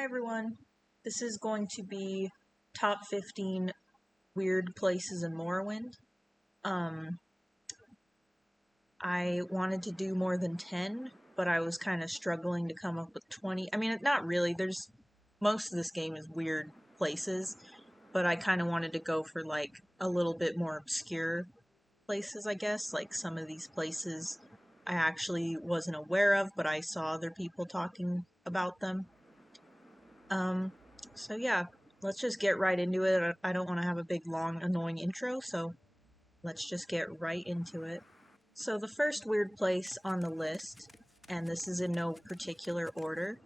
Hi everyone. This is going to be top 15 weird places in Morrowind. Um, I wanted to do more than 10, but I was kind of struggling to come up with 20. I mean, not really. Most of this game is weird places, but I kind of wanted to go for like a little bit more obscure places, I guess. Like some of these places I actually wasn't aware of, but I saw other people talking about them. Um, so yeah, let's just get right into it. I don't want to have a big, long, annoying intro, so let's just get right into it. So the first weird place on the list, and this is in no particular order,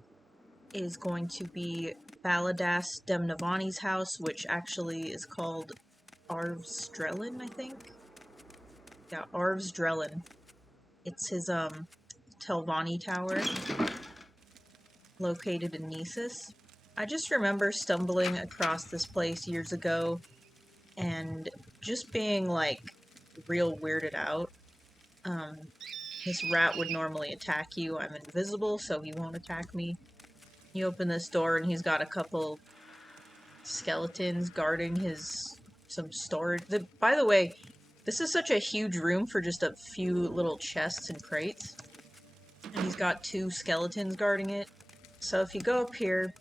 is going to be Baladas Demnavani's house, which actually is called Arvstrelin, I think? Yeah, Arvstrelin. It's his, Telvanni tower, located in Nisus. I just remember stumbling across this place years ago and just being like real weirded out. Um, this rat would normally attack you. I'm invisible, so he won't attack me. You open this door and he's got a couple skeletons guarding some storage. By the way, this is such a huge room for just a few little chests and crates. And he's got two skeletons guarding it. So if you go up here,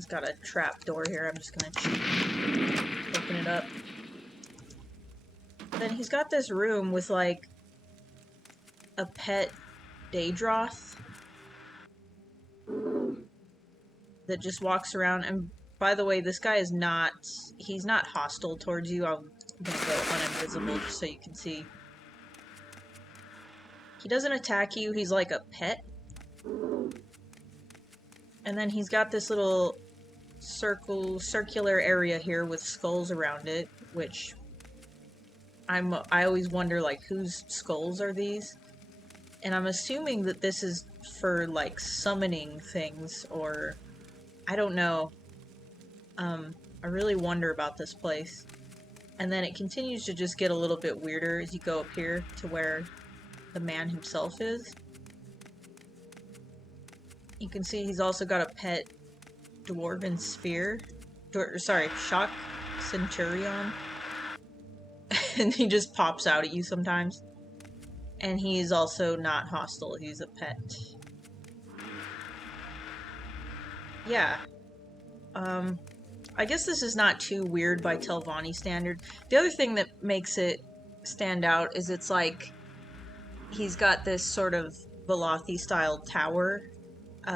he's got a trap door here. I'm just gonna open it up. Then he's got this room with like a pet Daedroth that just walks around. And by the way, this guy is he's not hostile towards you. I'm gonna go uninvisible just so you can see. He doesn't attack you, he's like a pet. And then he's got this little circular area here with skulls around it, which I always wonder, like, whose skulls are these? And I'm assuming that this is for, like, summoning things, or I don't know. I really wonder about this place. And then it continues to just get a little bit weirder as you go up here to where the man himself is. You can see he's also got a pet dwarven spear. Shock Centurion. And he just pops out at you sometimes. And he's also not hostile, he's a pet. Yeah. I guess this is not too weird by Telvanni standard. The other thing that makes it stand out is it's like he's got this sort of Velothi-style tower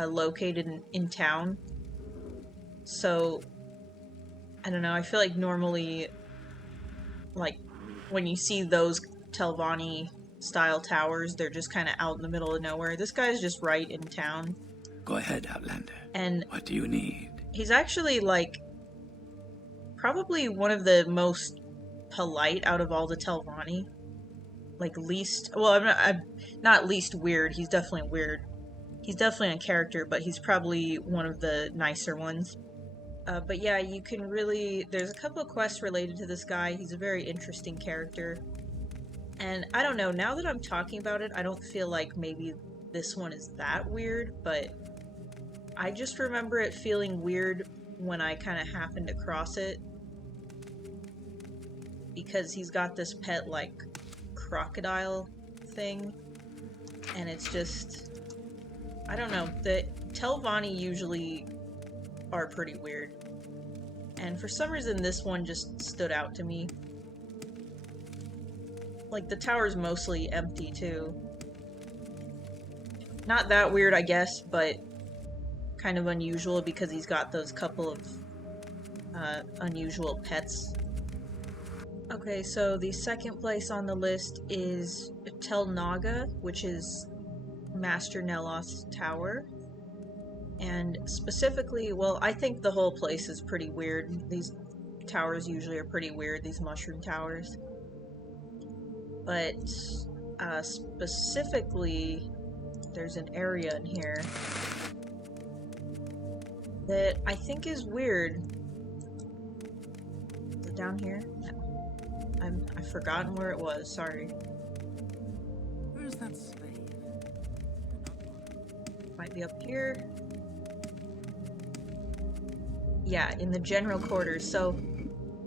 located in town. So, I don't know, I feel like normally, like, when you see those Telvanni-style towers, they're just kind of out in the middle of nowhere. This guy's just right in town. Go ahead, Outlander. And what do you need? He's actually, like, probably one of the most polite out of all the Telvanni. Like, I'm not least weird, he's definitely weird. He's definitely a character, but he's probably one of the nicer ones. But yeah, there's a couple of quests related to this guy. He's a very interesting character. And I don't know, now that I'm talking about it, I don't feel like maybe this one is that weird, but I just remember it feeling weird when I kind of happened across it. Because he's got this pet, like, crocodile thing. And it's just, I don't know, the Telvanni usually are pretty weird. And for some reason this one just stood out to me. Like, the tower's mostly empty too. Not that weird, I guess, but kind of unusual because he's got those couple of unusual pets. Okay, so the second place on the list is Tel Naga, which is Master Neloth's tower. And specifically, well, I think the whole place is pretty weird. These towers usually are pretty weird, these mushroom towers. But specifically, there's an area in here that I think is weird. Is it down here? No. I've forgotten where it was, sorry. Where's that slave? Might be up here. Yeah, in the general quarters. So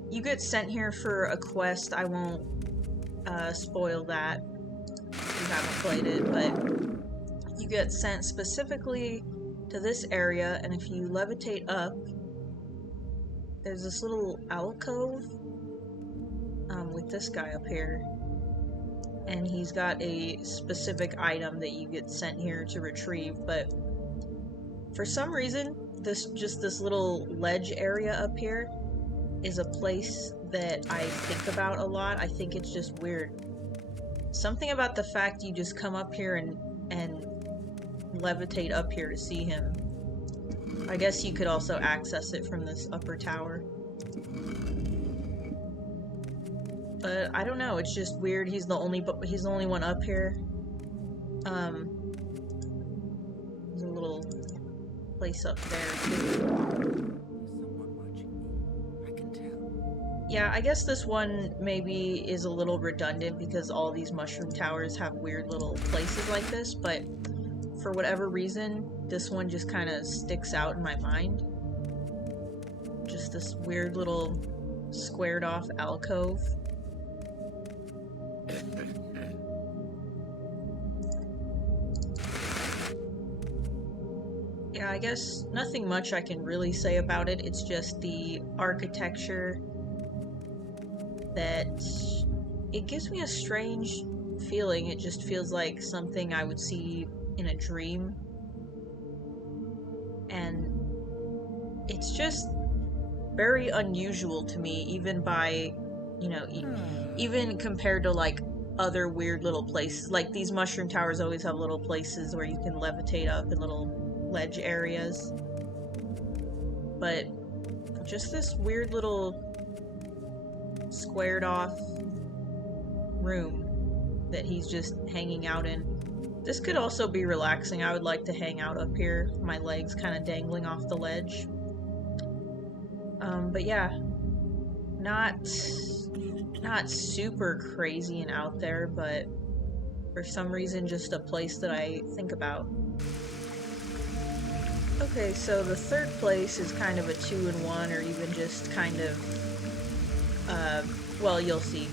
you get sent here for a quest. I won't spoil that if you haven't played it, but you get sent specifically to this area, and if you levitate up, there's this little alcove with this guy up here, and he's got a specific item that you get sent here to retrieve, but for some reason, this little ledge area up here is a place that I think about a lot. I think it's just weird. Something about the fact you just come up here and levitate up here to see him. I guess you could also access it from this upper tower. But I don't know, it's just weird. He's the only one up here. There's a little place up there too. Yeah, I guess this one maybe is a little redundant because all these mushroom towers have weird little places like this, but for whatever reason, this one just kind of sticks out in my mind. Just this weird little squared off alcove. Yeah, I guess nothing much I can really say about it. It's just the architecture that it gives me a strange feeling. It just feels like something I would see in a dream. And it's just very unusual to me, even by, you know, even compared to like other weird little places. Like these mushroom towers always have little places where you can levitate up in little ledge areas. But just this weird little squared off room that he's just hanging out in. This could also be relaxing. I would like to hang out up here, my legs kind of dangling off the ledge. But yeah, not super crazy and out there, but for some reason just a place that I think about. Okay, so the third place is kind of a 2-in-1, or even just kind of, well, you'll see.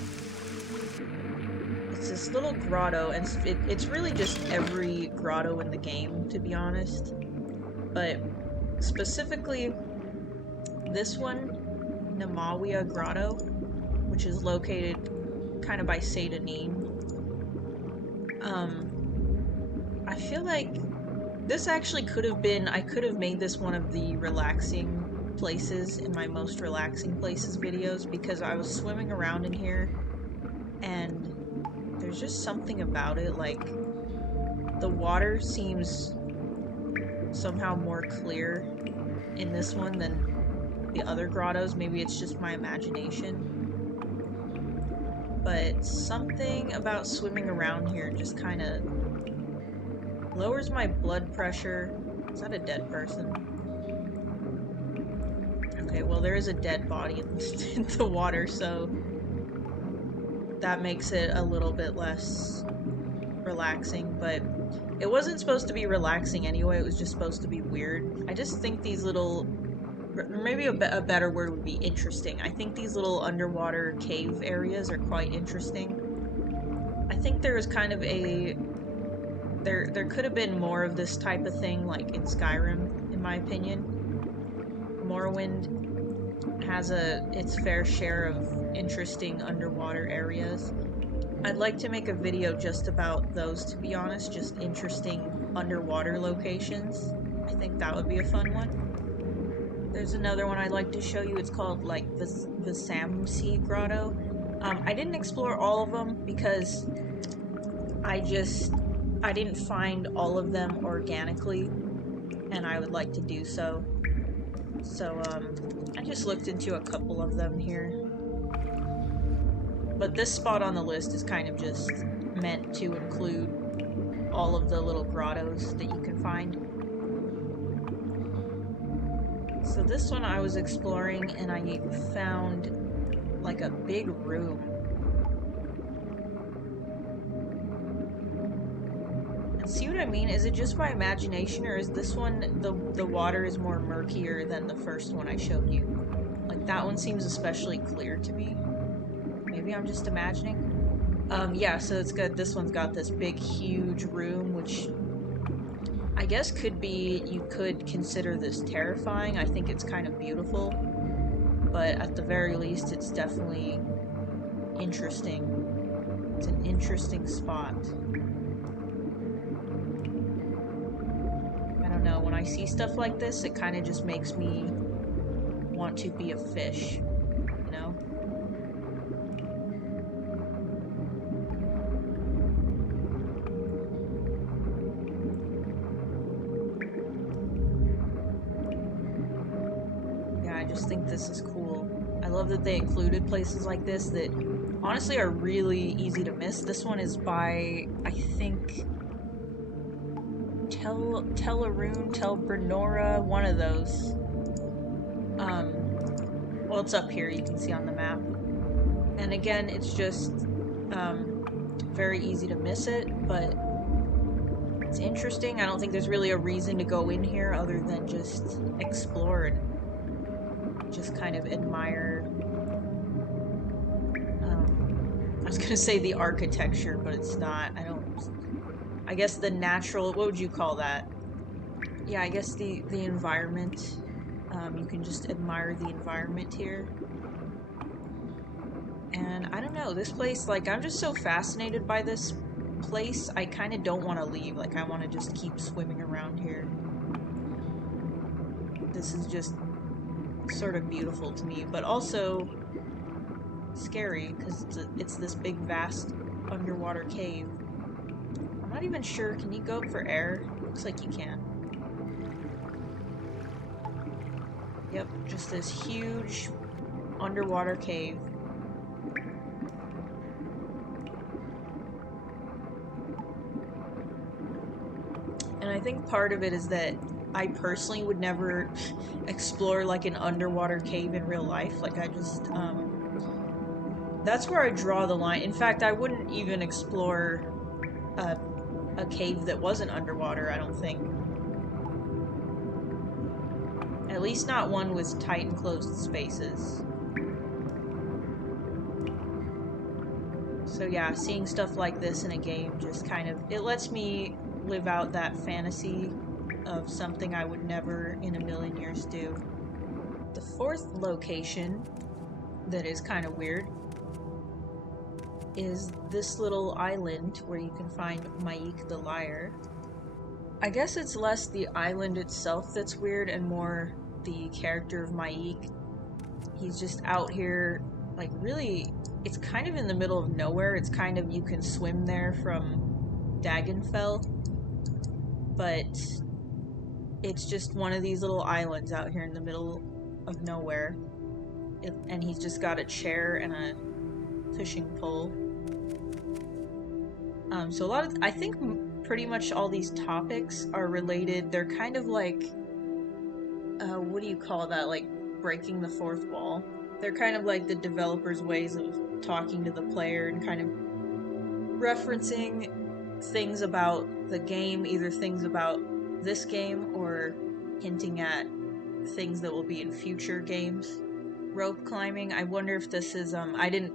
It's this little grotto, and it's really just every grotto in the game, to be honest. But specifically, this one, Namawiya Grotto, which is located kind of by Satanine. I feel like this actually could have been, I could have made this one of the relaxing places in my most relaxing places videos, because I was swimming around in here and there's just something about it, like the water seems somehow more clear in this one than the other grottos. Maybe it's just my imagination, but something about swimming around here just kind of lowers my blood pressure. Is that a dead person? Okay, well there is a dead body in the water, so that makes it a little bit less relaxing, but it wasn't supposed to be relaxing anyway. It was just supposed to be weird. I just think these little, maybe a better word would be interesting. I think these little underwater cave areas are quite interesting. I think there was kind of a, there could have been more of this type of thing, like in Skyrim, in my opinion. Morrowind has its fair share of interesting underwater areas. I'd like to make a video just about those, to be honest, just interesting underwater locations. I think that would be a fun one. There's another one I'd like to show you. It's called, like, the Samsi Grotto. I didn't explore all of them because I didn't find all of them organically, and I would like to do so. So, I just looked into a couple of them here. But this spot on the list is kind of just meant to include all of the little grottos that you can find. So this one I was exploring, and I found like a big room. See what I mean? Is it just my imagination, or is this one, the water is more murkier than the first one I showed you? Like, that one seems especially clear to me. Maybe I'm just imagining. Yeah, so it's got, this one's got this big, huge room, which I guess could be, you could consider this terrifying. I think it's kind of beautiful, but at the very least, it's definitely interesting. It's an interesting spot. I don't know, when I see stuff like this, it kind of just makes me want to be a fish, you know? Yeah, I just think this is cool. I love that they included places like this that honestly are really easy to miss. This one is by, I think, Telbernora, one of those. Well, it's up here, you can see on the map. And again, it's just very easy to miss it, but it's interesting. I don't think there's really a reason to go in here other than just explore and just kind of admire. I was gonna say the architecture, but it's not. I guess the natural, what would you call that? Yeah, I guess the environment. You can just admire the environment here. And I don't know, this place, like, I'm just so fascinated by this place, I kind of don't want to leave. Like, I want to just keep swimming around here. This is just sort of beautiful to me, but also scary, because it's this big, vast underwater cave. I'm not even sure, can you go up for air? Looks like you can. Yep, just this huge underwater cave. And I think part of it is that I personally would never explore like an underwater cave in real life. Like, I just, that's where I draw the line. In fact, I wouldn't even explore a cave that wasn't underwater, I don't think. At least not one with tight and closed spaces. So yeah, seeing stuff like this in a game just kind of, it lets me live out that fantasy of something I would never in a million years do. The fourth location that is kind of weird is this little island where you can find Maik the Liar. I guess it's less the island itself that's weird and more the character of Maik. He's just out here, like, really, it's kind of in the middle of nowhere. It's kind of, you can swim there from Dagenfell, but it's just one of these little islands out here in the middle of nowhere. And he's just got a chair and a fishing pole. So a lot of, I think pretty much all these topics are related. They're kind of like, what do you call that? Like breaking the fourth wall. They're kind of like the developers' ways of talking to the player and kind of referencing things about the game, either things about this game or hinting at things that will be in future games. Rope climbing, I wonder if this is, I didn't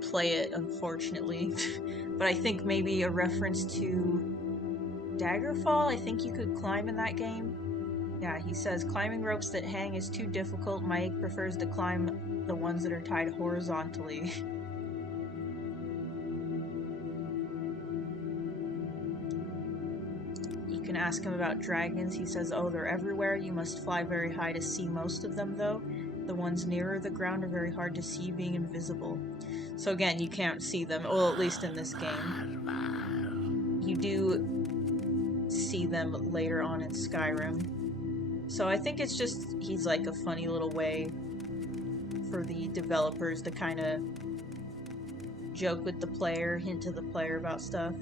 play it, unfortunately, but I think maybe a reference to Daggerfall. I think you could climb in that game. Yeah, he says, climbing ropes that hang is too difficult. Mike prefers to climb the ones that are tied horizontally. You can ask him about dragons. He says, oh, they're everywhere. You must fly very high to see most of them, though. The ones nearer the ground are very hard to see, being invisible. So again, you can't see them, well, at least in this game. You do see them later on in Skyrim. So I think it's just, he's like a funny little way for the developers to kind of joke with the player, hint to the player about stuff.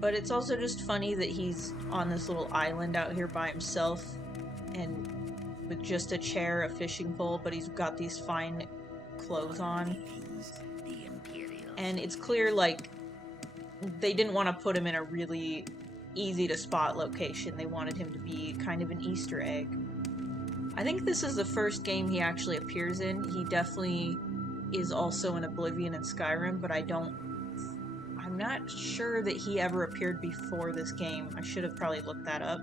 But it's also just funny that he's on this little island out here by himself and with just a chair, a fishing pole, but he's got these fine clothes on. And it's clear, like, they didn't want to put him in a really easy to spot location. They wanted him to be kind of an Easter egg. I think this is the first game he actually appears in. He definitely is also in Oblivion and Skyrim, but I'm not sure that he ever appeared before this game. I should have probably looked that up.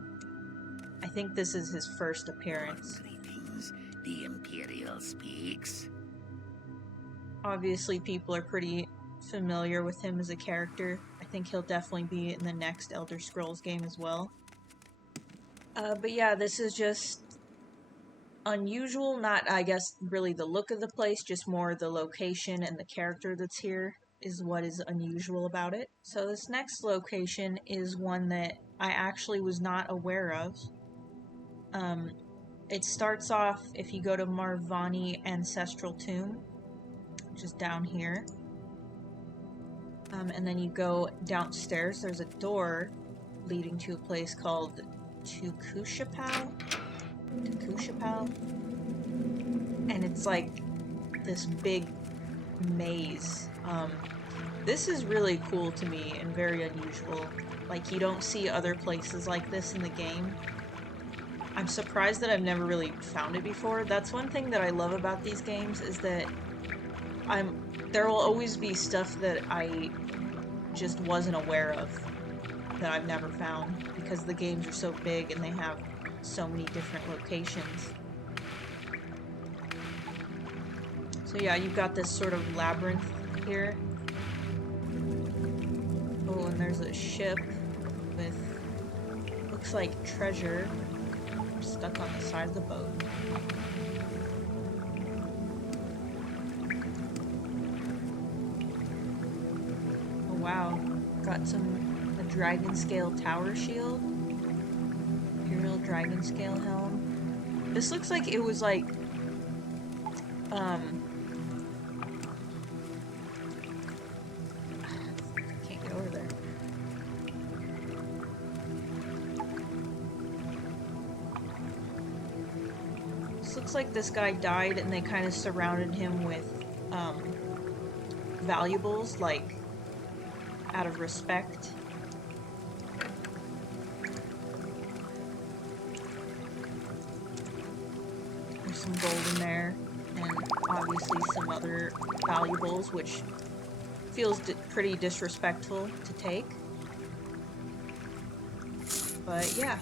I think this is his first appearance. Greetings, the Imperial speaks. Obviously, people are pretty familiar with him as a character. I think he'll definitely be in the next Elder Scrolls game as well. But yeah, this is just unusual, not, I guess, really the look of the place, just more the location and the character that's here is what is unusual about it. So this next location is one that I actually was not aware of. It starts off if you go to Marvani Ancestral Tomb, which is down here. And then you go downstairs, there's a door leading to a place called Tukushapal. And it's like this big maze. This is really cool to me and very unusual. Like, you don't see other places like this in the game. I'm surprised that I've never really found it before. That's one thing that I love about these games, is that there will always be stuff that I just wasn't aware of that I've never found, because the games are so big and they have so many different locations. So yeah, you've got this sort of labyrinth here. Oh, and there's a ship with, looks like treasure stuck on the side of the boat. Oh wow, got a dragon scale tower shield. Imperial dragon scale helm. This looks like it was like, can't get over there. This looks like this guy died and they kind of surrounded him with, valuables, like, out of respect. There's some gold in there, and obviously some other valuables, which feels pretty disrespectful to take. But yeah,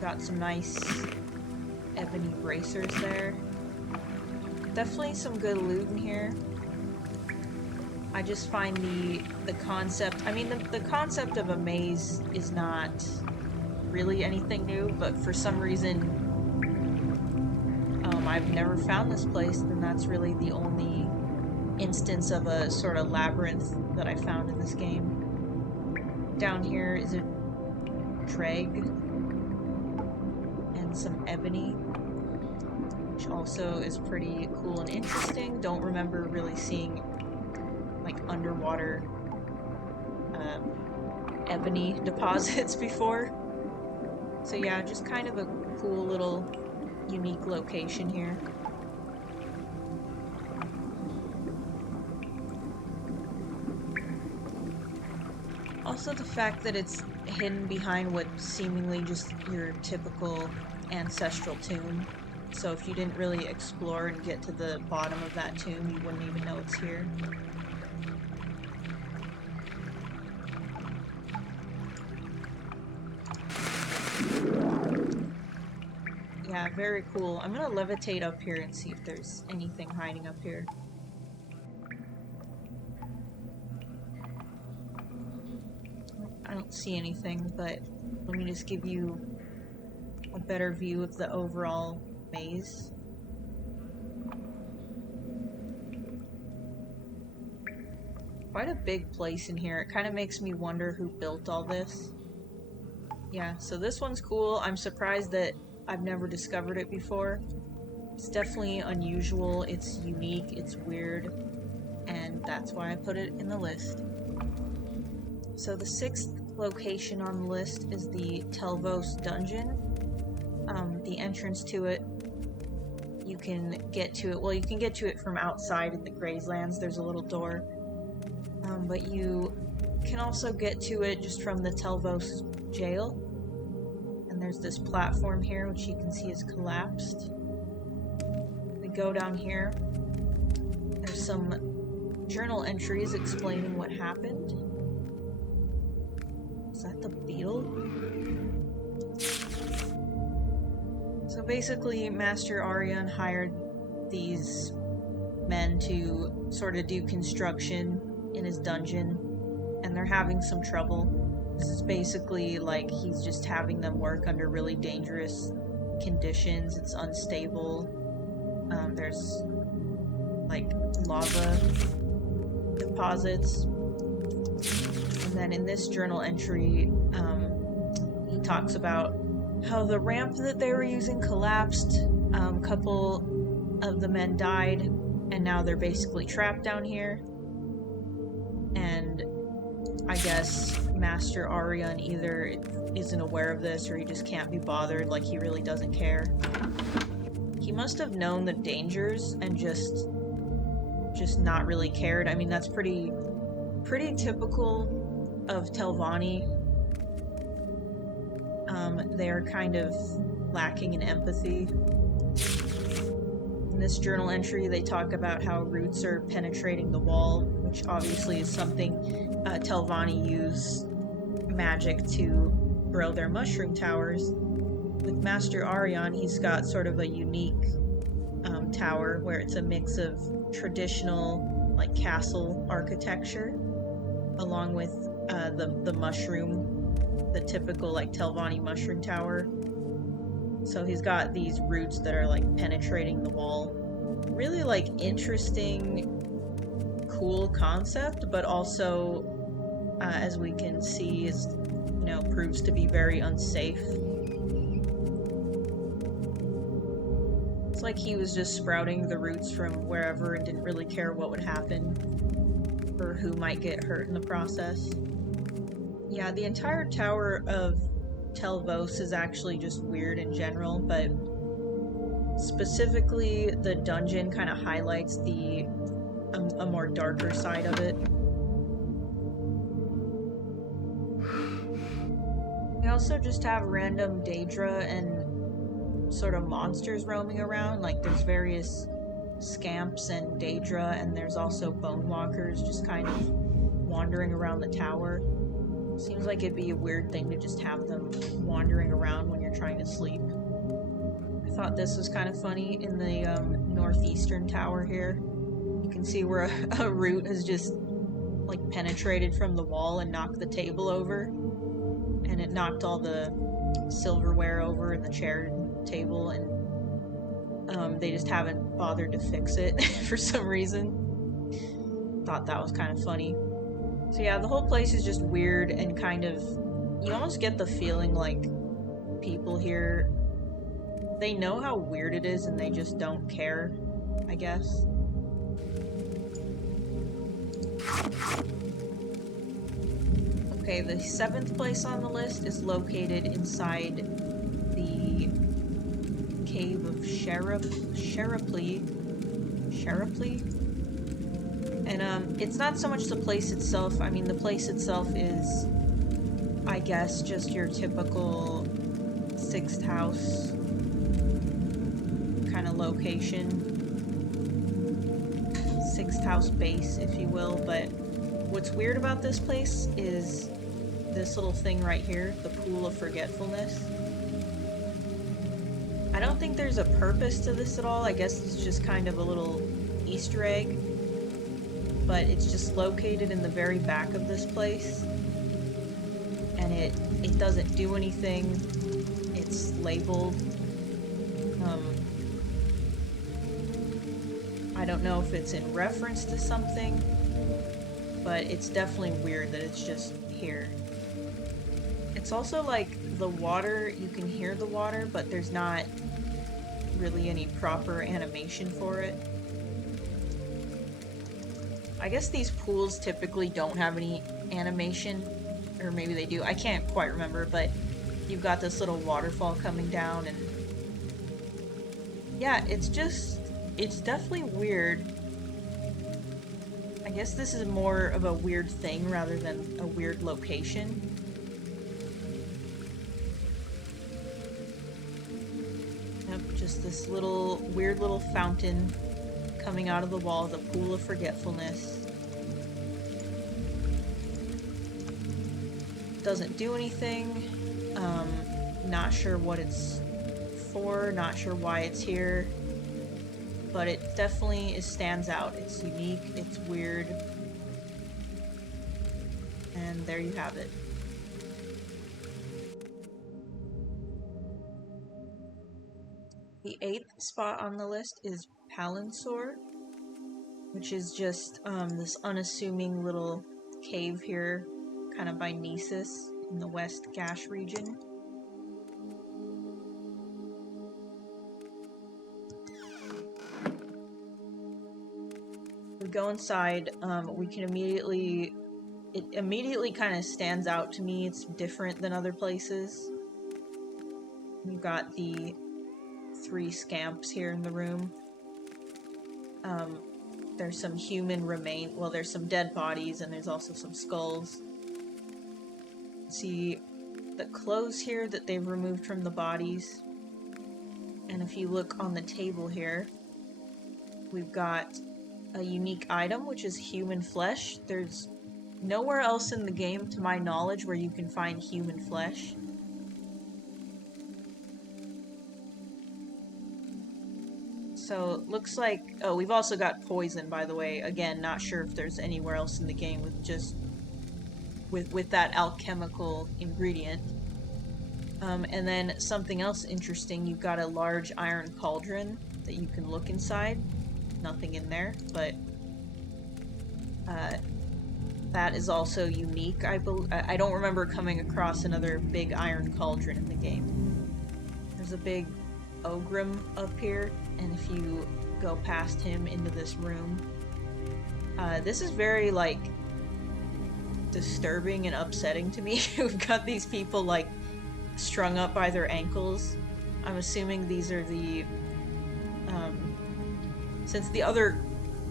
got some nice ebony bracers there. Definitely some good loot in here. I just find the concept, I mean, the concept of a maze is not really anything new, but for some reason, I've never found this place, and that's really the only instance of a sort of labyrinth that I found in this game. Down here is a dreg and some ebony, which also is pretty cool and interesting. Don't remember really seeing like underwater ebony deposits before. So yeah, just kind of a cool little unique location here. Also the fact that it's hidden behind what seemingly just your typical ancestral tomb. So if you didn't really explore and get to the bottom of that tomb, you wouldn't even know it's here. Yeah, very cool. I'm gonna levitate up here and see if there's anything hiding up here. I don't see anything, but let me just give you a better view of the overall maze. Quite a big place in here. It kind of makes me wonder who built all this. Yeah, so this one's cool. I'm surprised that I've never discovered it before. It's definitely unusual, it's unique, it's weird, and that's why I put it in the list. So the 6th location on the list is the Telvos dungeon. The entrance to it, you can get to it, well, you can get to it from outside in the Grazelands. There's a little door. But you can also get to it just from the Telvos jail. And there's this platform here, which you can see is collapsed. We go down here. There's some journal entries explaining what happened. Is that the beetle? So basically, Master Arian hired these men to sort of do construction in his dungeon, and they're having some trouble. This is basically like he's just having them work under really dangerous conditions. It's unstable. There's like lava deposits. And then in this journal entry, he talks about how the ramp that they were using collapsed. A couple of the men died, and now they're basically trapped down here. And I guess Master Arian either isn't aware of this or he just can't be bothered, like he really doesn't care. He must have known the dangers and just not really cared. I mean, that's pretty typical of Telvanni. They're kind of lacking in empathy. In this journal entry, they talk about how roots are penetrating the wall, which obviously is something Telvanni use magic to grow their mushroom towers. With Master Arian, he's got sort of a unique tower where it's a mix of traditional like castle architecture along with the mushroom, the typical like Telvanni mushroom tower. So he's got these roots that are like penetrating the wall. Really like interesting, cool concept, but also as we can see is, you know, proves to be very unsafe. It's like he was just sprouting the roots from wherever and didn't really care what would happen or who might get hurt in the process. Yeah, the entire Tower of Telvos is actually just weird in general, but specifically the dungeon kind of highlights a more darker side of it. We also just have random Daedra and sort of monsters roaming around. Like there's various scamps and Daedra, and there's also bone walkers just kind of wandering around the tower. Seems like it'd be a weird thing to just have them wandering around when you're trying to sleep. I thought this was kind of funny. In the northeastern tower here, you can see where a root has just like penetrated from the wall and knocked the table over, and it knocked all the silverware over and the chair and table, and they just haven't bothered to fix it for some reason. Thought that was kind of funny. So yeah, the whole place is just weird and kind of, you almost get the feeling like people here, they know how weird it is and they just don't care, I guess. Okay, the 7th place on the list is located inside the cave of Sherapli. And it's not so much the place itself. I mean, the place itself is, I guess, just your typical 6th house kind of location. 6th house base, if you will. But what's weird about this place is this little thing right here, the Pool of Forgetfulness. I don't think there's a purpose to this at all. I guess it's just kind of a little Easter egg. But it's just located in the very back of this place, and it doesn't do anything. It's labeled. I don't know if it's in reference to something, but it's definitely weird that it's just here. It's also like the water, you can hear the water, but there's not really any proper animation for it. I guess these pools typically don't have any animation, or maybe they do. I can't quite remember, but you've got this little waterfall coming down, and yeah, it's definitely weird. I guess this is more of a weird thing rather than a weird location. Yep, just this little, weird little fountain coming out of the wall, the pool of forgetfulness. Doesn't do anything. Not sure what it's for, not sure why it's here. But it definitely stands out. It's unique, it's weird. And there you have it. The 8th spot on the list is Palansaur, which is just this unassuming little cave here, kind of by Nisus in the West Gash region. We go inside, we can it immediately kind of stands out to me. It's different than other places. We've got the 3 scamps here in the room. There's some human well, there's some dead bodies, and there's also some skulls. See the clothes here that they've removed from the bodies. And if you look on the table here, we've got a unique item, which is human flesh. There's nowhere else in the game, to my knowledge, where you can find human flesh. So, looks like... Oh, we've also got poison, by the way. Again, not sure if there's anywhere else in the game with just... with that alchemical ingredient. And then something else interesting, you've got a large iron cauldron that you can look inside. Nothing in there, but that is also unique. I don't remember coming across another big iron cauldron in the game. There's a big Ogrim up here, and if you go past him into this room, this is very, like, disturbing and upsetting to me. We've got these people, like, strung up by their ankles. I'm assuming these are the, since the other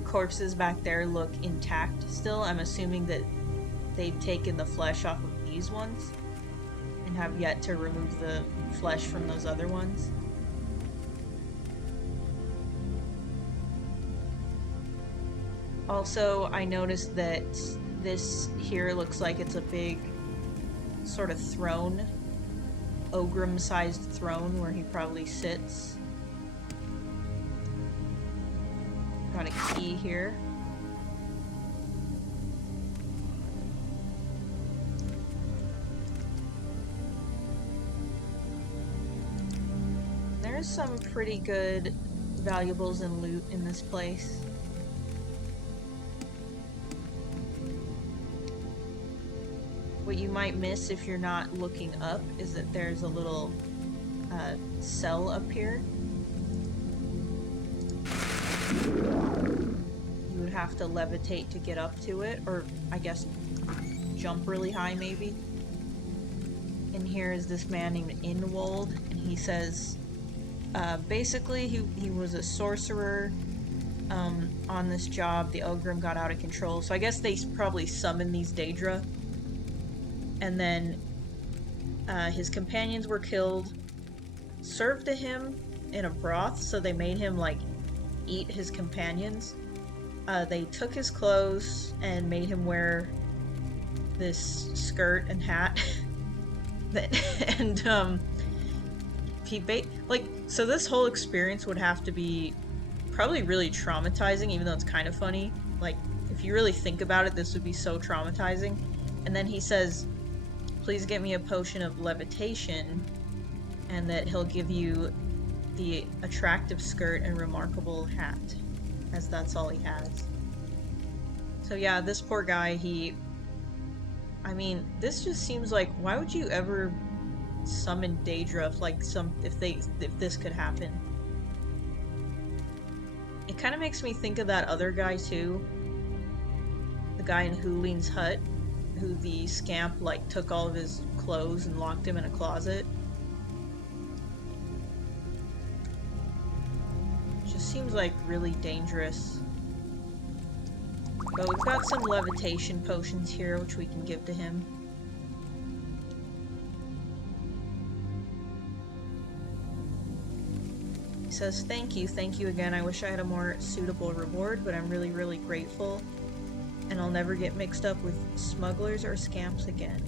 corpses back there look intact still, I'm assuming that they've taken the flesh off of these ones and have yet to remove the flesh from those other ones. Also, I noticed that this here looks like it's a big sort of throne, Ogrim-sized throne where he probably sits. Got a key here. There's some pretty good valuables and loot in this place. What you might miss if you're not looking up is that there's a little cell up here. You would have to levitate to get up to it, or I guess jump really high maybe. And here is this man named Inwold, and he says basically he was a sorcerer on this job. The Ogrim got out of control, so I guess they probably summoned these Daedra. And then his companions were killed, served to him in a broth, so they made him, like, eat his companions. They took his clothes and made him wear this skirt and hat. And so this whole experience would have to be probably really traumatizing, even though it's kind of funny. Like, if you really think about it, this would be so traumatizing. And then he says, please get me a potion of levitation, and that he'll give you the attractive skirt and remarkable hat, as that's all he has. So yeah, this poor guy, I mean, this just seems like, why would you ever summon Daedra if this could happen? It kind of makes me think of that other guy too, the guy in Hulin's hut, who the scamp, like, took all of his clothes and locked him in a closet. It just seems like really dangerous. But we've got some levitation potions here, which we can give to him. He says, thank you again. I wish I had a more suitable reward, but I'm really, really grateful. And I'll never get mixed up with smugglers or scamps again.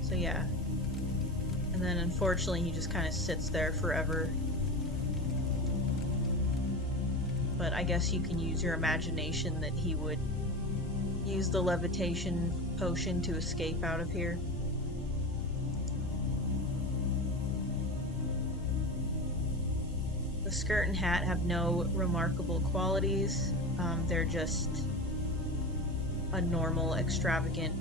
So yeah. And then unfortunately he just kind of sits there forever. But I guess you can use your imagination that he would use the levitation potion to escape out of here. The skirt and hat have no remarkable qualities. They're just a normal, extravagant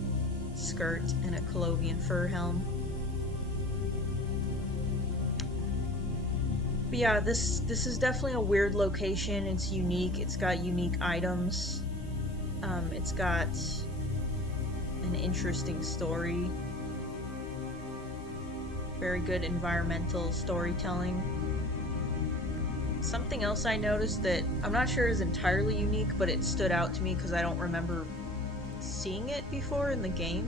skirt and a Colovian fur helm. But yeah, this is definitely a weird location. It's unique. It's got unique items. It's got an interesting story. Very good environmental storytelling. Something else I noticed that I'm not sure is entirely unique, but it stood out to me because I don't remember seeing it before in the game,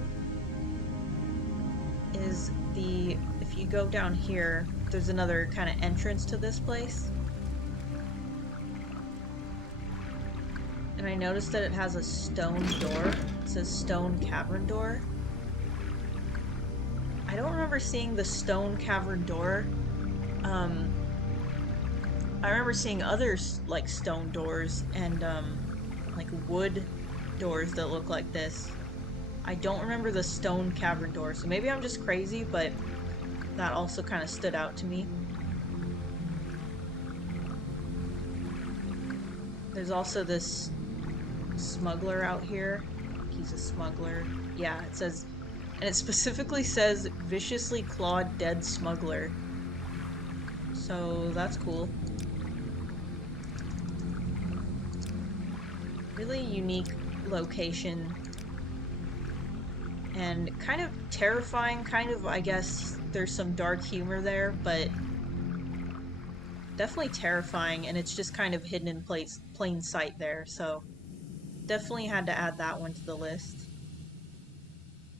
is if you go down here, there's another kind of entrance to this place. And I noticed that it has a stone door. It says stone cavern door. I don't remember seeing the stone cavern door. I remember seeing others like stone doors and like wood doors that look like this. I don't remember the stone cavern door, so maybe I'm just crazy, but that also kind of stood out to me. There's also this smuggler out here. He's a smuggler. Yeah, it says, and it specifically says viciously clawed dead smuggler. So that's cool. Really unique location. And kind of terrifying, kind of, I guess, there's some dark humor there, but definitely terrifying, and it's just kind of hidden in plain sight there, so definitely had to add that one to the list.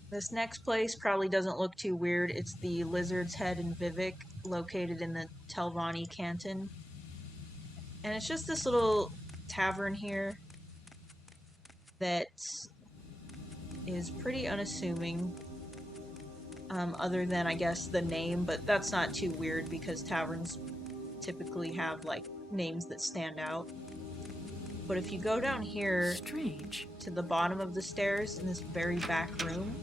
This next place probably doesn't look too weird. It's the Lizard's Head in Vivek, located in the Telvanni Canton. And it's just this little tavern here that is pretty unassuming, other than, I guess, the name, but that's not too weird because taverns typically have, like, names that stand out. But if you go down here to the bottom of the stairs in this very back room,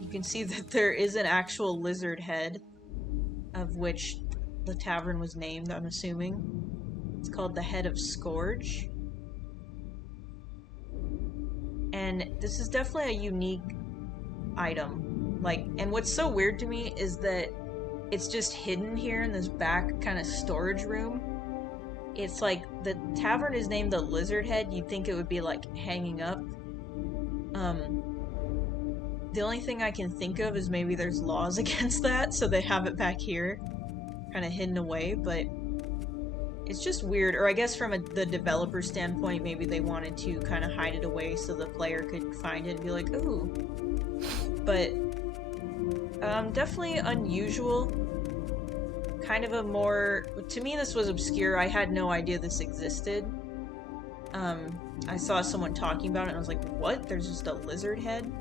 you can see that there is an actual lizard head, of which the tavern was named, I'm assuming. It's called the Head of Scourge. And this is definitely a unique item. Like, and what's so weird to me is that it's just hidden here in this back kind of storage room. It's like, the tavern is named the Lizard Head. You'd think it would be, like, hanging up. The only thing I can think of is maybe there's laws against that, so they have it back here, kind of hidden away, but it's just weird. Or I guess from the developer standpoint, maybe they wanted to kind of hide it away so the player could find it and be like, ooh. But, definitely unusual. Kind of a more, to me this was obscure. I had no idea this existed. I saw someone talking about it and I was like, what? There's just a lizard head?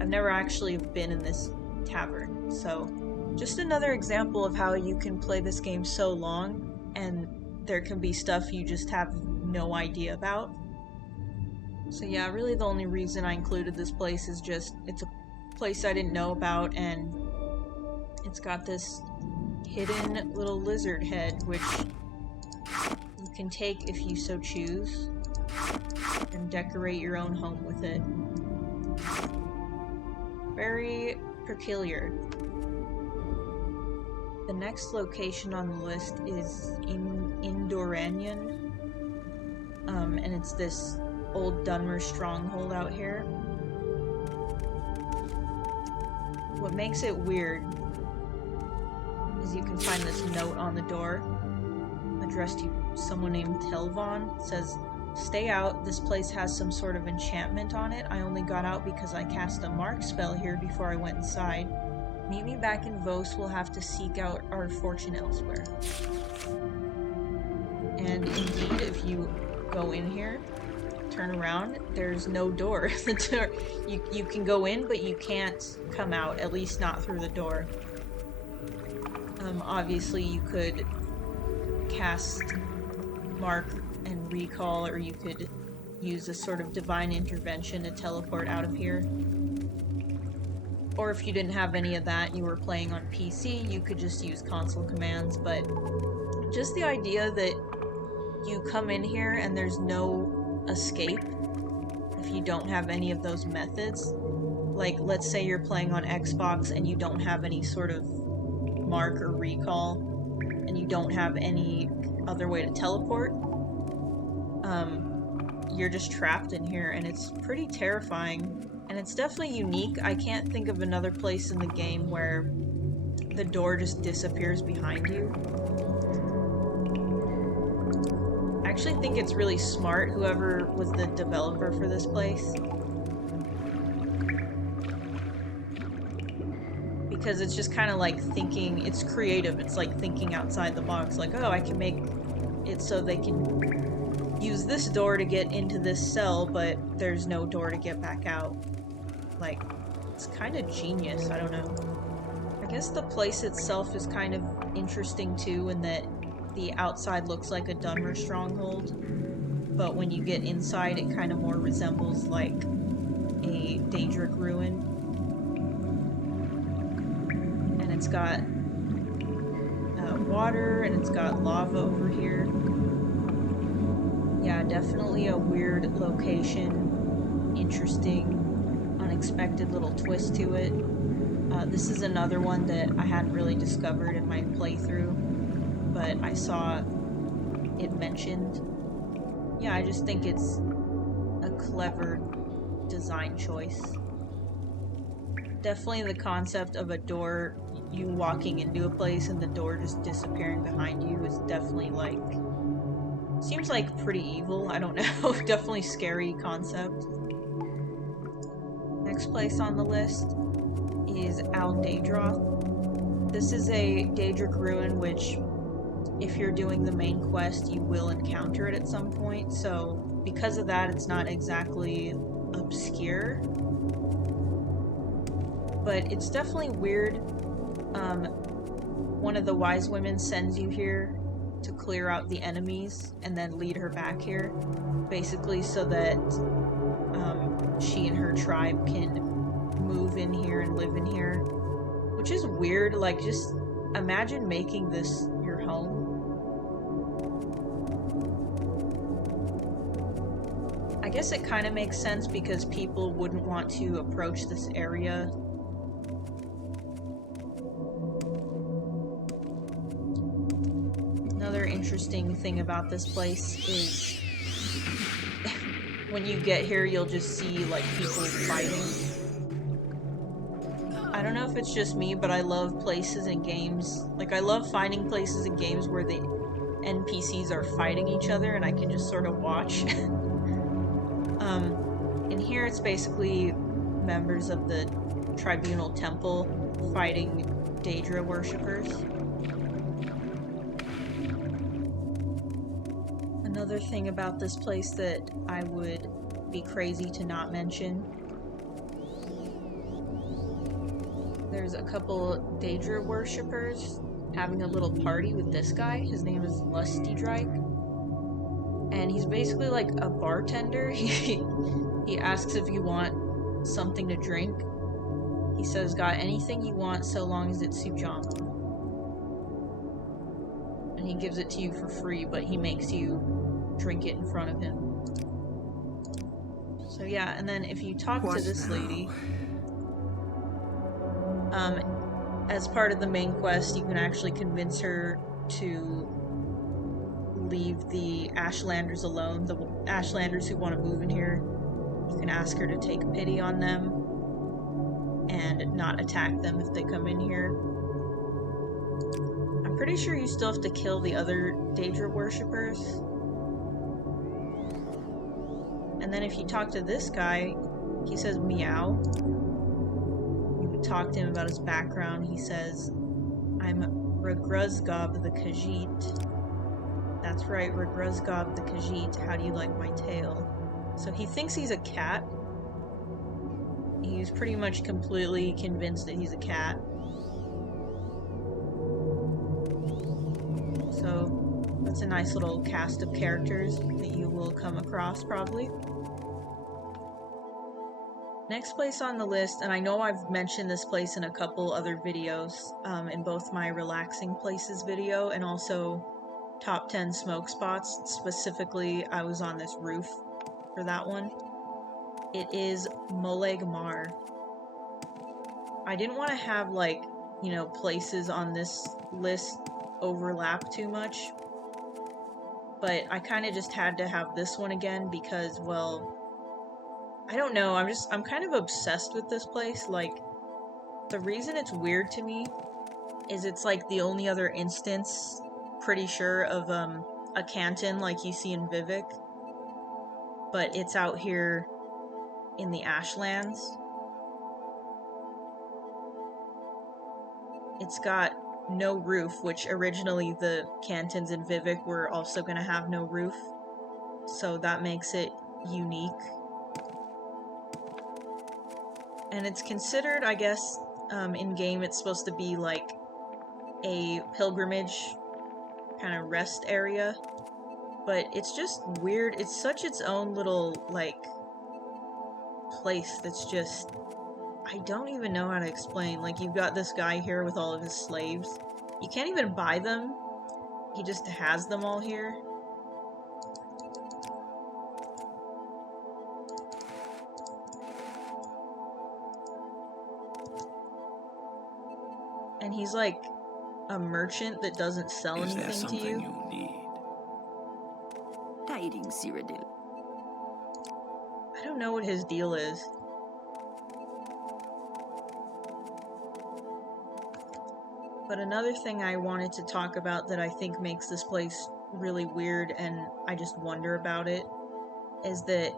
I've never actually been in this tavern, so just another example of how you can play this game so long and there can be stuff you just have no idea about. So yeah, really the only reason I included this place is just, it's a place I didn't know about, and it's got this hidden little lizard head, which you can take if you so choose, and decorate your own home with it. Very peculiar. The next location on the list is in Indoranian, and it's this old Dunmer stronghold out here. What makes it weird is you can find this note on the door addressed to someone named Telvon. It says, "Stay out. This place has some sort of enchantment on it. I only got out because I cast a mark spell here before I went inside. Meet me back in Vos. We'll have to seek out our fortune elsewhere." And indeed, if you go in here, turn around, there's no door. The door, you can go in, but you can't come out, at least not through the door. Obviously you could cast mark and recall, or you could use a sort of divine intervention to teleport out of here. Or if you didn't have any of that, you were playing on PC, you could just use console commands. But just the idea that you come in here and there's no escape if you don't have any of those methods. Like, let's say you're playing on Xbox and you don't have any sort of mark or recall, and you don't have any other way to teleport. You're just trapped in here, and it's pretty terrifying. And it's definitely unique. I can't think of another place in the game where the door just disappears behind you. I actually think it's really smart, whoever was the developer for this place. Because it's just kind of like thinking, it's creative, it's like thinking outside the box, like, oh, I can make it so they can use this door to get into this cell, but there's no door to get back out. Like, it's kind of genius, I don't know. I guess the place itself is kind of interesting too, in that the outside looks like a Dunmer stronghold, but when you get inside it kind of more resembles like a Daedric ruin. And it's got water, and it's got lava over here. Yeah, definitely a weird location, interesting, unexpected little twist to it. This is another one that I hadn't really discovered in my playthrough, but I saw it mentioned. Yeah, I just think it's a clever design choice. Definitely the concept of a door, you walking into a place and the door just disappearing behind you is definitely like, seems like pretty evil, I don't know, definitely scary concept. Next place on the list is Al Daedroth. This is a Daedric ruin, which if you're doing the main quest, you will encounter it at some point, so because of that, it's not exactly obscure. But it's definitely weird. One of the wise women sends you here to clear out the enemies and then lead her back here, basically so that she and her tribe can move in here and live in here, which is weird. Like, just imagine making this your home. I guess it kind of makes sense because people wouldn't want to approach this area. Another interesting thing about this place is when you get here, you'll just see like people fighting. I don't know if it's just me, but I love places in games. Like, I love finding places in games where the NPCs are fighting each other and I can just sort of watch. In here, it's basically members of the Tribunal Temple fighting Daedra worshippers. Another thing about this place that I would be crazy to not mention, there's a couple Daedra worshippers having a little party with this guy. His name is Lusty Drike, and he's basically like a bartender. He asks if you want something to drink. He says, got anything you want so long as it's Sujama. And he gives it to you for free, but he makes you drink it in front of him. So yeah, and then if you talk to this lady, as part of the main quest, you can actually convince her to leave the Ashlanders alone, the Ashlanders who want to move in here. You can ask her to take pity on them and not attack them if they come in here. I'm pretty sure you still have to kill the other Daedra worshippers. And then if you talk to this guy, he says meow. You talk to him about his background. He says, I'm Regruzgob the Khajiit. That's right, Regruzgob the Khajiit. How do you like my tail? So he thinks he's a cat. He's pretty much completely convinced that he's a cat. So that's a nice little cast of characters that you will come across probably. Next place on the list, and I know I've mentioned this place in a couple other videos, in both my relaxing places video and also top 10 smoke spots. Specifically, I was on this roof for that one. It is Moleg Mar. I didn't want to have, like, you know, places on this list overlap too much, but I kind of just had to have this one again because, well, I don't know, I'm kind of obsessed with this place. Like, the reason it's weird to me is it's like the only other instance, pretty sure, of a canton like you see in Vivek, but it's out here in the Ashlands. It's got no roof, which originally the cantons in Vivek were also going to have no roof, so that makes it unique. And it's considered, I guess, in-game it's supposed to be like a pilgrimage kind of rest area, but it's just weird. It's such its own little, like, place that's just, I don't even know how to explain. Like, you've got this guy here with all of his slaves. You can't even buy them. He just has them all here. And he's like a merchant that doesn't sell anything to you. You need? Tidings, Cyrodiil. I don't know what his deal is. But another thing I wanted to talk about that I think makes this place really weird, and I just wonder about it, is that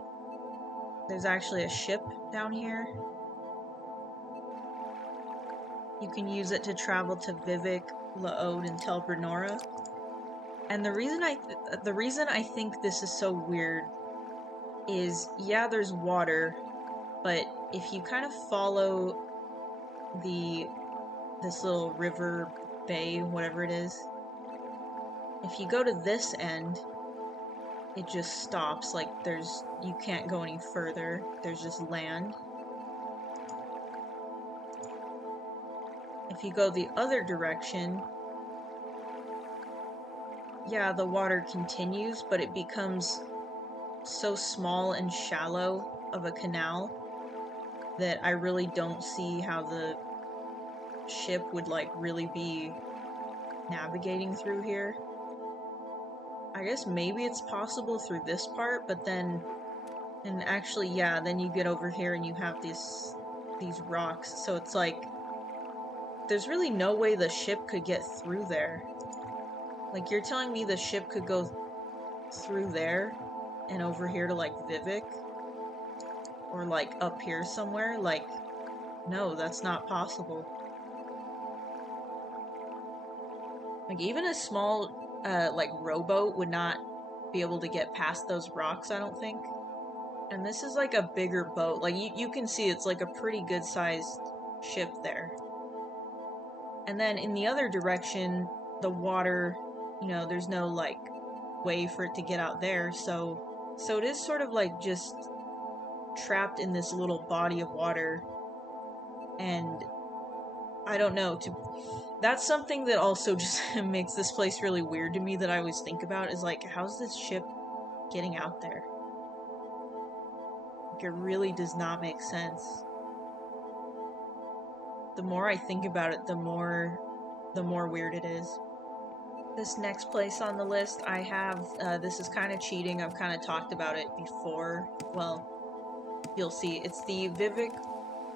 there's actually a ship down here. You can use it to travel to Vivek, Laod, and Tel Brenora. And the reason I think this is so weird is, yeah, there's water, but if you kind of follow this little river, bay, whatever it is, if you go to this end, it just stops. Like, you can't go any further. There's just land. If you go the other direction, yeah, the water continues, but it becomes so small and shallow of a canal that I really don't see how the ship would, like, really be navigating through here. I guess maybe it's possible through this part, but then, and actually, yeah, then you get over here and you have these rocks, so it's like, there's really no way the ship could get through there. Like, you're telling me the ship could go through there and over here to, like, Vivek? Or, like, up here somewhere? Like, no, that's not possible. Like, even a small, like, rowboat would not be able to get past those rocks, I don't think. And this is, like, a bigger boat. Like, you can see it's, like, a pretty good-sized ship there. And then in the other direction, the water, you know, there's no, like, way for it to get out there, so it is sort of, like, just trapped in this little body of water. And I don't know, that's something that also just makes this place really weird to me, that I always think about, is like, how's this ship getting out there? Like, it really does not make sense. The more I think about it, the more weird it is. This next place on the list I have, this is kind of cheating, I've kind of talked about it before. Well, you'll see. It's the Vivek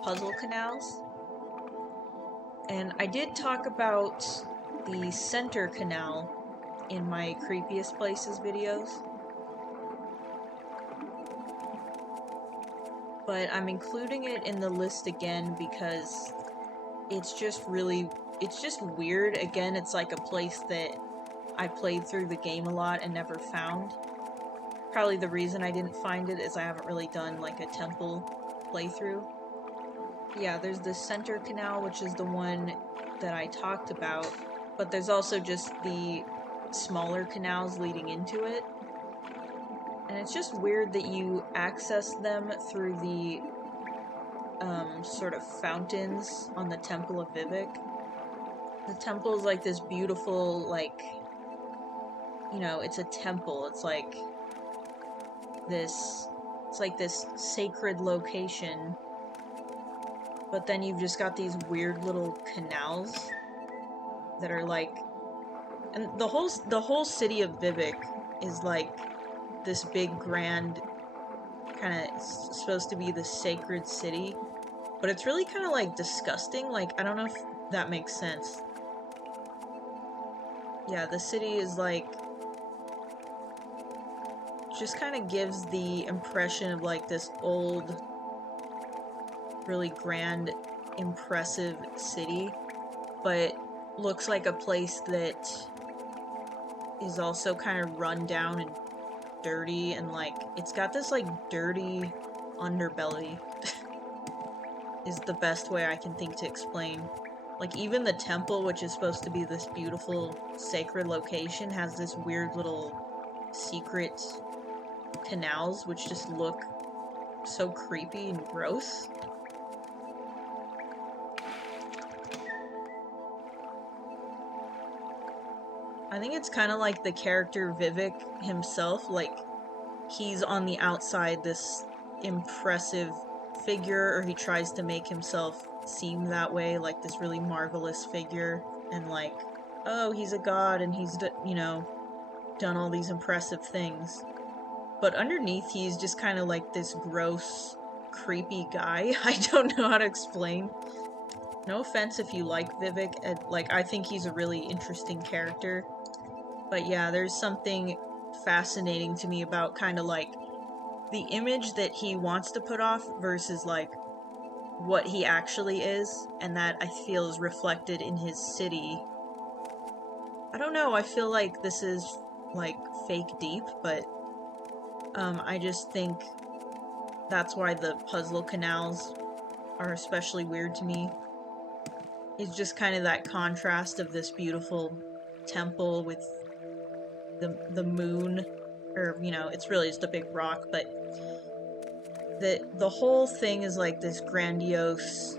puzzle canals. And I did talk about the center canal in my creepiest places videos. But I'm including it in the list again because it's just weird. Again, it's like a place that I played through the game a lot and never found. Probably the reason I didn't find it is I haven't really done like a temple playthrough. Yeah, there's the center canal, which is the one that I talked about, but there's also just the smaller canals leading into it. And it's just weird that you access them through the sort of fountains on the Temple of Vivek. The temple is like this beautiful, like, you know, it's a temple. It's like this sacred location. But then you've just got these weird little canals that are like, and the whole city of Vivek is like this big grand kind of supposed to be the sacred city, but it's really kind of like disgusting. Like, I don't know if that makes sense. Yeah, the city is like, just kind of gives the impression of like this old, really grand, impressive city, but looks like a place that is also kind of run down and dirty, and like it's got this like dirty underbelly is the best way I can think to explain. Like, even the temple, which is supposed to be this beautiful sacred location, has this weird little secret canals which just look so creepy and gross. I think it's kind of like the character Vivek himself, like, he's on the outside this impressive figure, or he tries to make himself seem that way, like this really marvelous figure, and like, oh, he's a god, and he's, you know, done all these impressive things. But underneath, he's just kind of like this gross, creepy guy. I don't know how to explain. No offense if you like Vivek, like, I think he's a really interesting character. But yeah, there's something fascinating to me about kind of like the image that he wants to put off versus like what he actually is, and that I feel is reflected in his city. I don't know, I feel like this is like fake deep, but I just think that's why the puzzle canals are especially weird to me. It's just kind of that contrast of this beautiful temple with the moon, or, you know, it's really just a big rock, but the whole thing is like this grandiose,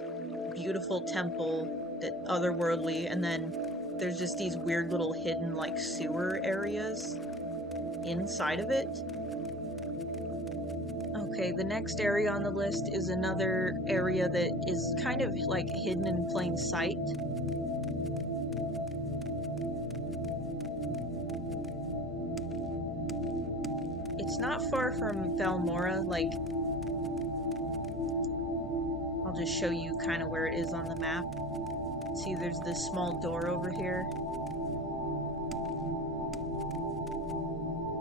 beautiful temple, that otherworldly, and then there's just these weird little hidden like sewer areas inside of it. Okay, the next area on the list is another area that is kind of like hidden in plain sight. It's not far from Valmora, like, I'll just show you kind of where it is on the map. See, there's this small door over here.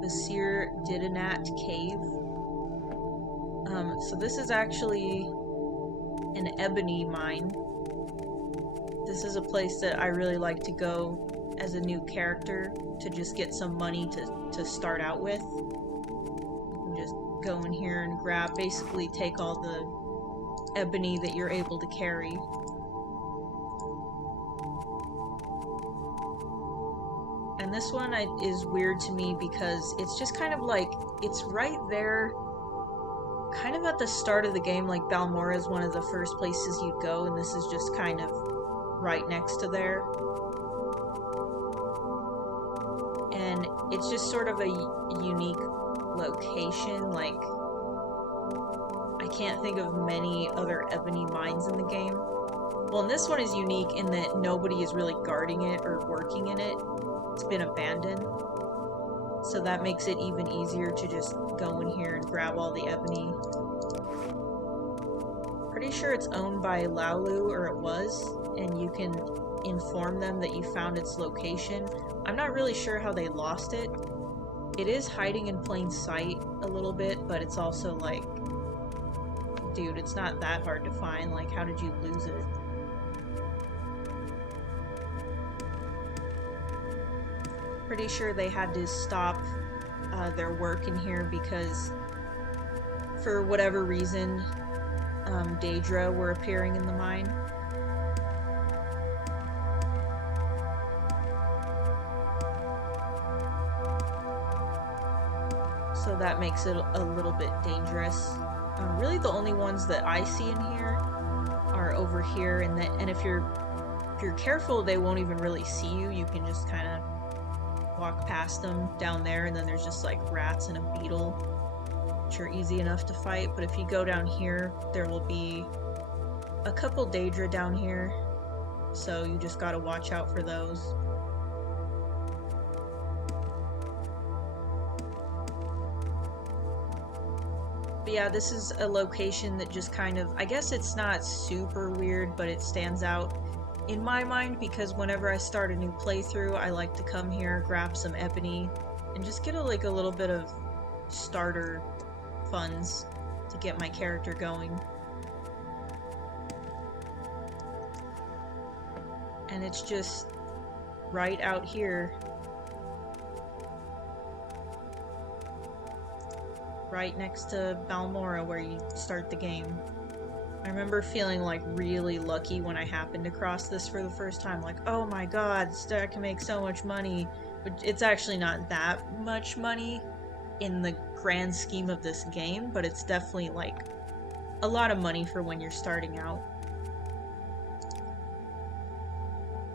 The Sir Didinat Cave. So this is actually an ebony mine. This is a place that I really like to go as a new character to just get some money to start out with. You can just go in here and grab, basically take all the ebony that you're able to carry. And this one is weird to me because it's just kind of like, it's right there, kind of at the start of the game. Like, Balmora is one of the first places you'd go, and this is just kind of right next to there. And it's just sort of a unique location. Like, I can't think of many other ebony mines in the game. Well, and this one is unique in that nobody is really guarding it or working in it. It's been abandoned. So that makes it even easier to just go in here and grab all the ebony. Pretty sure it's owned by Laulu, or it was, and you can inform them that you found its location. I'm not really sure how they lost it. It is hiding in plain sight a little bit, but it's also like, dude, it's not that hard to find. Like, how did you lose it? Pretty sure they had to stop their work in here because, for whatever reason, Daedra were appearing in the mine. So that makes it a little bit dangerous. Really, the only ones that I see in here are over here, and if you're careful, they won't even really see you. You can just kind of walk past them down there, and then there's just like rats and a beetle, which are easy enough to fight. But if you go down here, there will be a couple Daedra down here, so you just gotta watch out for those. But yeah, this is a location that just kind of, I guess it's not super weird, but it stands out in my mind because whenever I start a new playthrough, I like to come here, grab some ebony, and just get a little bit of starter funds to get my character going. And it's just right out here. Right next to Balmora, where you start the game. I remember feeling like really lucky when I happened to cross this for the first time. Like, oh my god, I can make so much money. But it's actually not that much money in the grand scheme of this game, but it's definitely like a lot of money for when you're starting out.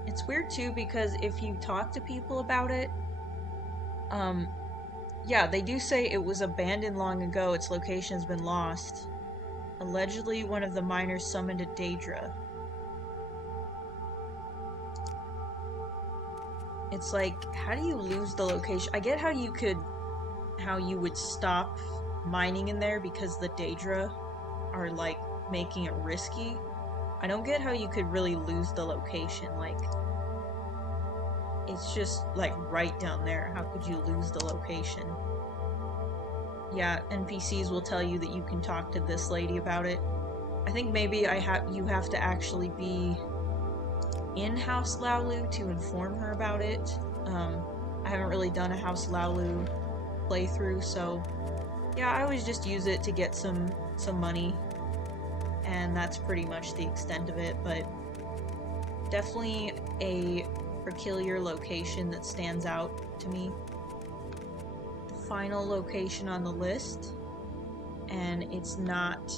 It's weird too because if you talk to people about it, yeah, they do say it was abandoned long ago. Its location has been lost. Allegedly, one of the miners summoned a Daedra. It's like, how do you lose the location? I get how you would stop mining in there because the Daedra are like making it risky. I don't get how you could really lose the location. Like, it's just like right down there. How could you lose the location? Yeah, NPCs will tell you that you can talk to this lady about it. I think maybe you have to actually be in House Laulu to inform her about it. I haven't really done a House Laulu playthrough, so yeah, I always just use it to get some money, and that's pretty much the extent of it. But definitely a peculiar location that stands out to me. The final location on the list, and it's not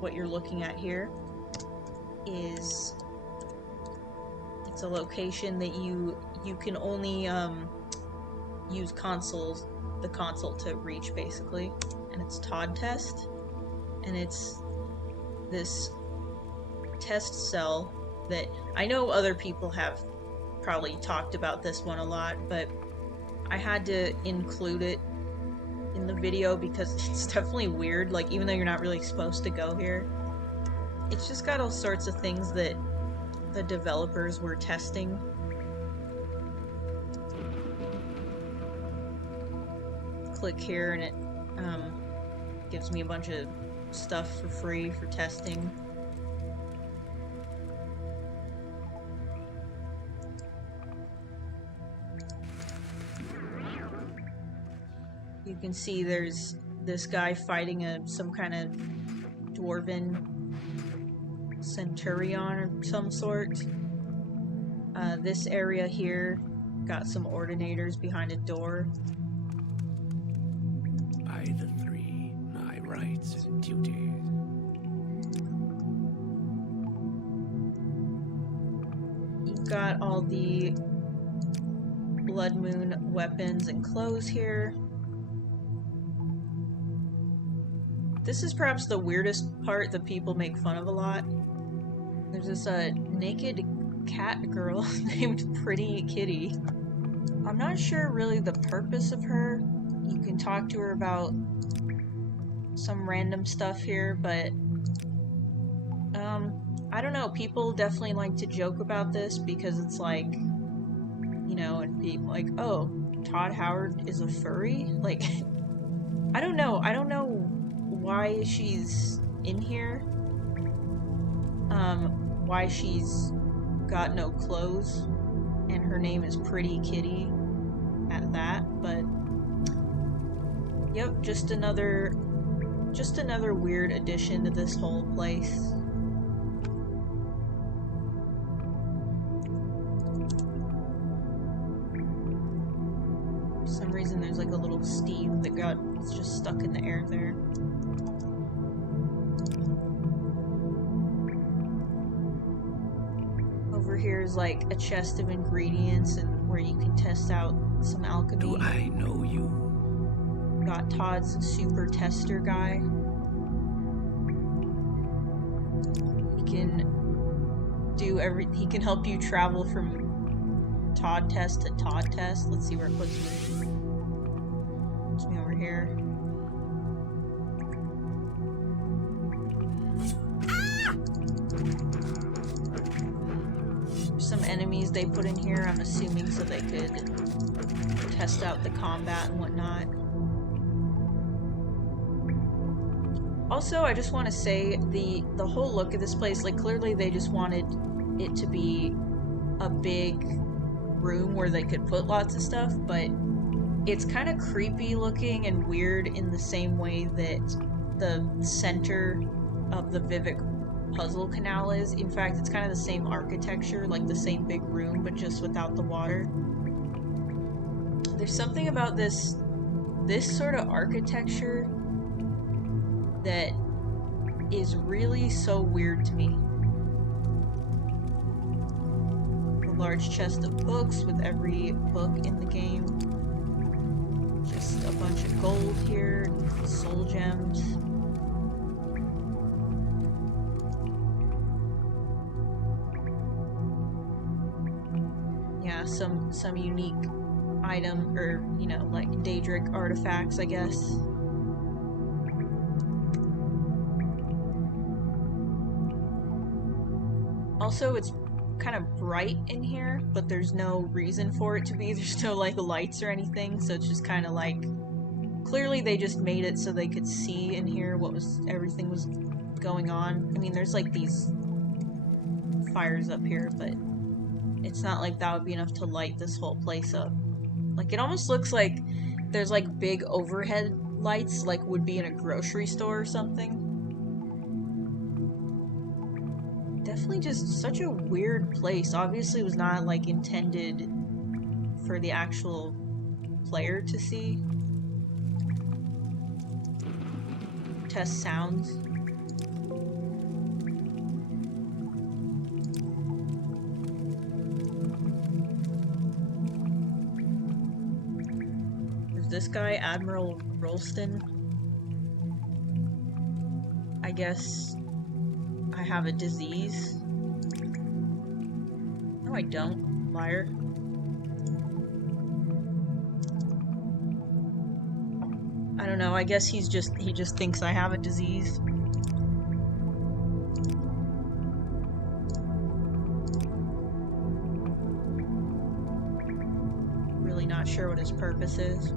what you're looking at here, is it's a location that you can only use the console to reach, basically, and it's Todd Test, and it's this test cell that I know other people have probably talked about this one a lot, but I had to include it in the video because it's definitely weird. Like, even though you're not really supposed to go here, it's just got all sorts of things that the developers were testing. Click here and it gives me a bunch of stuff for free for testing. You can see there's this guy fighting some kind of dwarven centurion or some sort. This area here got some ordinators behind a door. By the three, my rights and duties. You've got all the Blood Moon weapons and clothes here. This is perhaps the weirdest part that people make fun of a lot. There's this naked cat girl named Pretty Kitty. I'm not sure really the purpose of her. You can talk to her about some random stuff here, but I don't know, people definitely like to joke about this because it's like, you know, and people like, oh, Todd Howard is a furry? Like, I don't know why she's in here, why she's got no clothes, and her name is Pretty Kitty at that, but yep, just another weird addition to this whole place. For some reason there's like a little Steve that it's just stuck in the air there. Over here is like a chest of ingredients and where you can test out some alchemy. Do I know you? Got Todd's super tester guy. He can help you travel from Todd test to Todd test. Let's see where it puts me. Puts me over here. Some enemies they put in here, I'm assuming so they could test out the combat and whatnot. Also, I just want to say, the whole look of this place, like, clearly they just wanted it to be a big room where they could put lots of stuff, but it's kind of creepy looking and weird in the same way that the center of the Vivek puzzle canal is. In fact, it's kind of the same architecture, like the same big room, but just without the water. There's something about this sort of architecture that is really so weird to me. A large chest of books with every book in the game. Just a bunch of gold here, soul gems. Yeah, some unique item, or, you know, like Daedric artifacts, I guess. Also, it's kind of bright in here, but there's no reason for it to be. There's no, like, lights or anything, so it's just kind of like... Clearly they just made it so they could see in here everything was going on. I mean, there's, like, these fires up here, but it's not like that would be enough to light this whole place up. Like, it almost looks like there's, like, big overhead lights, like would be in a grocery store or something. Definitely just such a weird place. Obviously it was not, like, intended for the actual player to see. Test sounds. There's this guy, Admiral Rolston. I guess I have a disease. No, I don't. Liar. I don't know, I guess he just thinks I have a disease. Really not sure what his purpose is.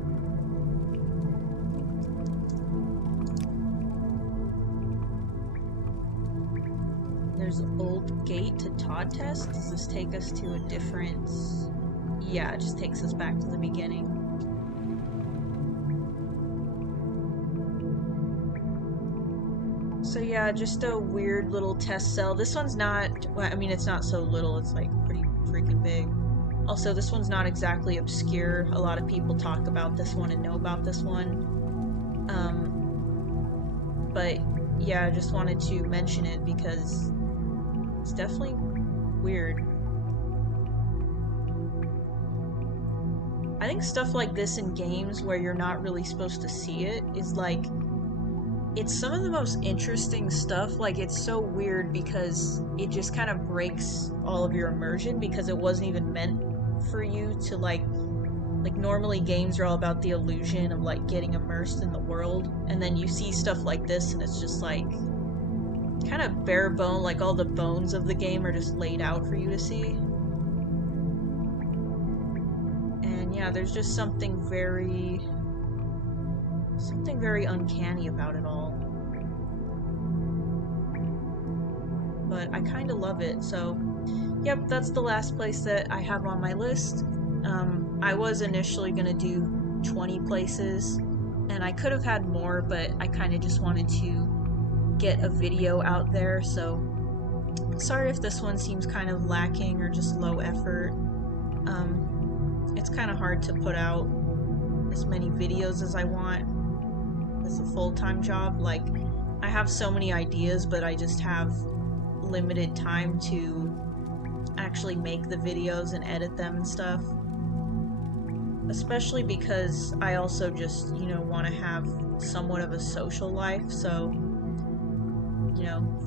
There's an old gate to Todd test. Does this take us to a different... Yeah, it just takes us back to the beginning. So yeah, just a weird little test cell. This one's not... Well, I mean, it's not so little. It's, like, pretty freaking big. Also, this one's not exactly obscure. A lot of people talk about this one and know about this one. But yeah, I just wanted to mention it because it's definitely weird. I think stuff like this in games where you're not really supposed to see it is, like, it's some of the most interesting stuff. Like, it's so weird because it just kind of breaks all of your immersion because it wasn't even meant for you to, like normally games are all about the illusion of, like, getting immersed in the world, and then you see stuff like this and it's just like, kind of bare bone, like all the bones of the game are just laid out for you to see. And yeah, there's just something very uncanny about it all. But I kind of love it, so yep, that's the last place that I have on my list. I was initially gonna do 20 places, and I could have had more, but I kind of just wanted to get a video out there, so sorry if this one seems kind of lacking or just low effort. It's kind of hard to put out as many videos as I want as a full-time job. Like, I have so many ideas, but I just have limited time to actually make the videos and edit them and stuff. Especially because I also just, want to have somewhat of a social life, so,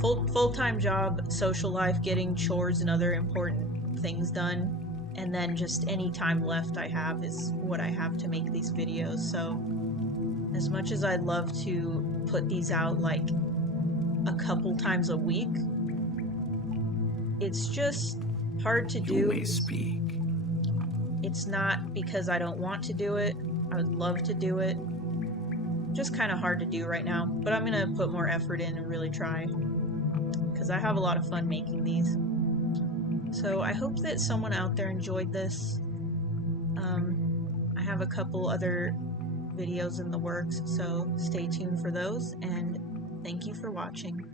full-time job, social life, getting chores and other important things done, and then just any time left I have is what I have to make these videos. So as much as I'd love to put these out like a couple times a week, it's just hard to do. You may speak. It's not because I don't want to do it. I would love to do it. Just kind of hard to do right now, but I'm gonna put more effort in and really try, because I have a lot of fun making these. So I hope that someone out there enjoyed this. I have a couple other videos in the works, so stay tuned for those, and thank you for watching.